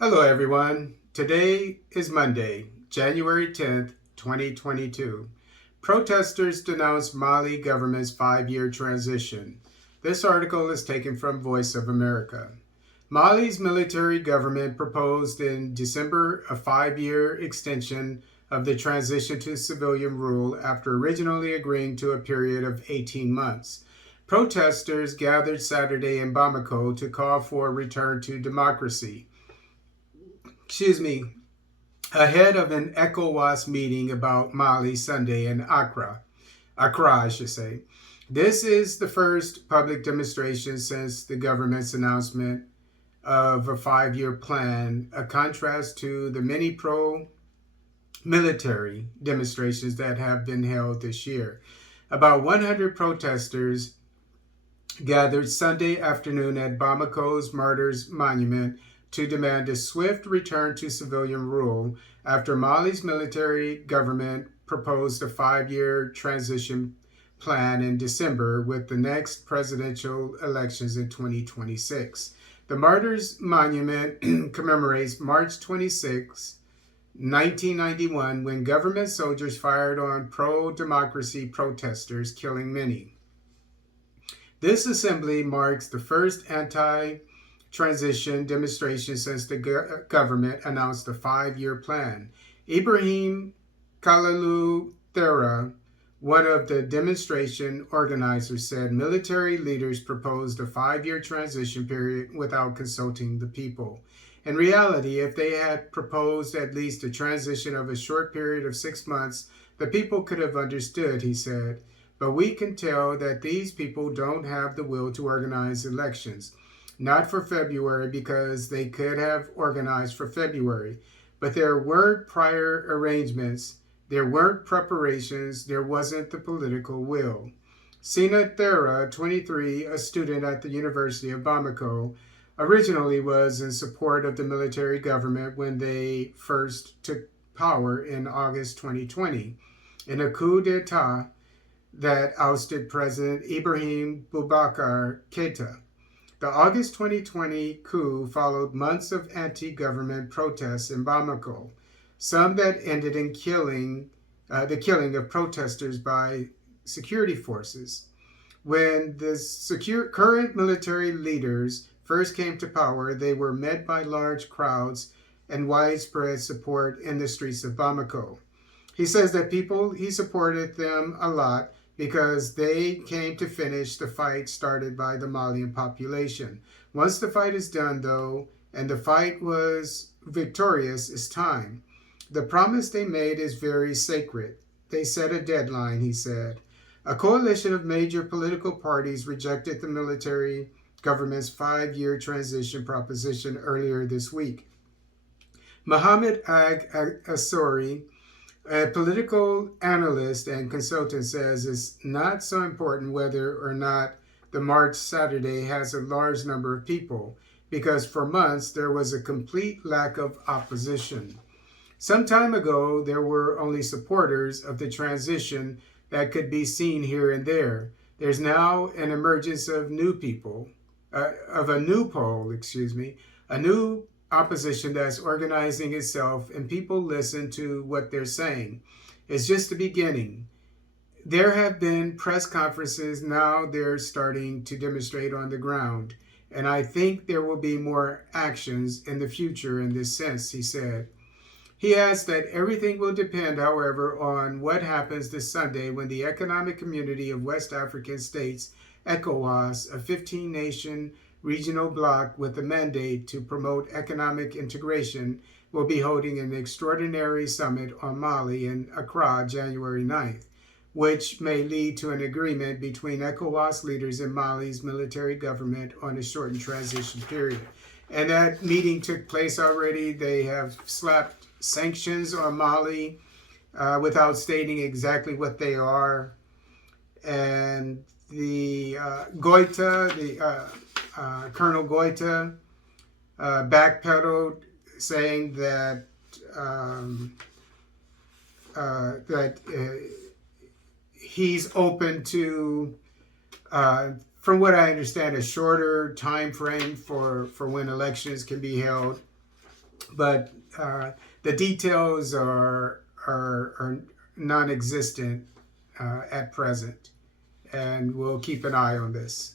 Hello, everyone. Today is Monday, January 10th, 2022. Protesters denounce Mali government's 5-year transition. This article is taken from Voice of America. Mali's military government proposed in December a 5-year extension of the transition to civilian rule after originally agreeing to a period of 18 months. Protesters gathered Saturday in Bamako to call for a return to democracy. Excuse me, ahead of an ECOWAS meeting about Mali Sunday in Accra, I should say. This is the first public demonstration since the government's announcement of a 5-year plan, a contrast to the many pro-military demonstrations that have been held this year. About 100 protesters gathered Sunday afternoon at Bamako's Martyrs Monument to demand a swift return to civilian rule after Mali's military government proposed a 5-year transition plan in December with the next presidential elections in 2026. The Martyrs Monument commemorates March 26, 1991, when government soldiers fired on pro-democracy protesters, killing many. This assembly marks the first anti-transition demonstration since the government announced a 5-year plan. Ibrahim Kalalu Thera, one of the demonstration organizers, said military leaders proposed a 5-year transition period without consulting the people. In reality, if they had proposed at least a transition of a short period of 6 months, the people could have understood, he said. But we can tell that these people don't have the will to organize elections. Not for February, because they could have organized for February. But there weren't prior arrangements, there weren't preparations, there wasn't the political will. Sina Thera, 23, a student at the University of Bamako, originally was in support of the military government when they first took power in August 2020 in a coup d'etat that ousted President Ibrahim Boubacar Keita. The August 2020 coup followed months of anti-government protests in Bamako, some that ended in the killing of protesters by security forces. When the current military leaders first came to power, they were met by large crowds and widespread support in the streets of Bamako. He says that he supported them a lot because they came to finish the fight started by the Malian population. Once the fight is done, though, and the fight was victorious, it's time. The promise they made is very sacred. They set a deadline, he said. A coalition of major political parties rejected the military government's 5-year transition proposition earlier this week. Mohamed Ag Assouri, a political analyst and consultant, says it's not so important whether or not the march Saturday has a large number of people, because for months there was a complete lack of opposition. Some time ago, there were only supporters of the transition that could be seen here and there. There's now an emergence of new pole, a new opposition that's organizing itself, and people listen to what they're saying. It's just the beginning. There have been press conferences, now they're starting to demonstrate on the ground, and I think there will be more actions in the future in this sense, he said. He adds that everything will depend, however, on what happens this Sunday when the Economic Community of West African States, ECOWAS, a 15-nation regional bloc with a mandate to promote economic integration, will be holding an extraordinary summit on Mali in Accra, January 9th, which may lead to an agreement between ECOWAS leaders and Mali's military government on a shortened transition period. And that meeting took place already. They have slapped sanctions on Mali without stating exactly what they are. And the Colonel Goita backpedaled, saying that he's open to, from what I understand, a shorter time frame for when elections can be held. but the details are non-existent at present, and we'll keep an eye on this.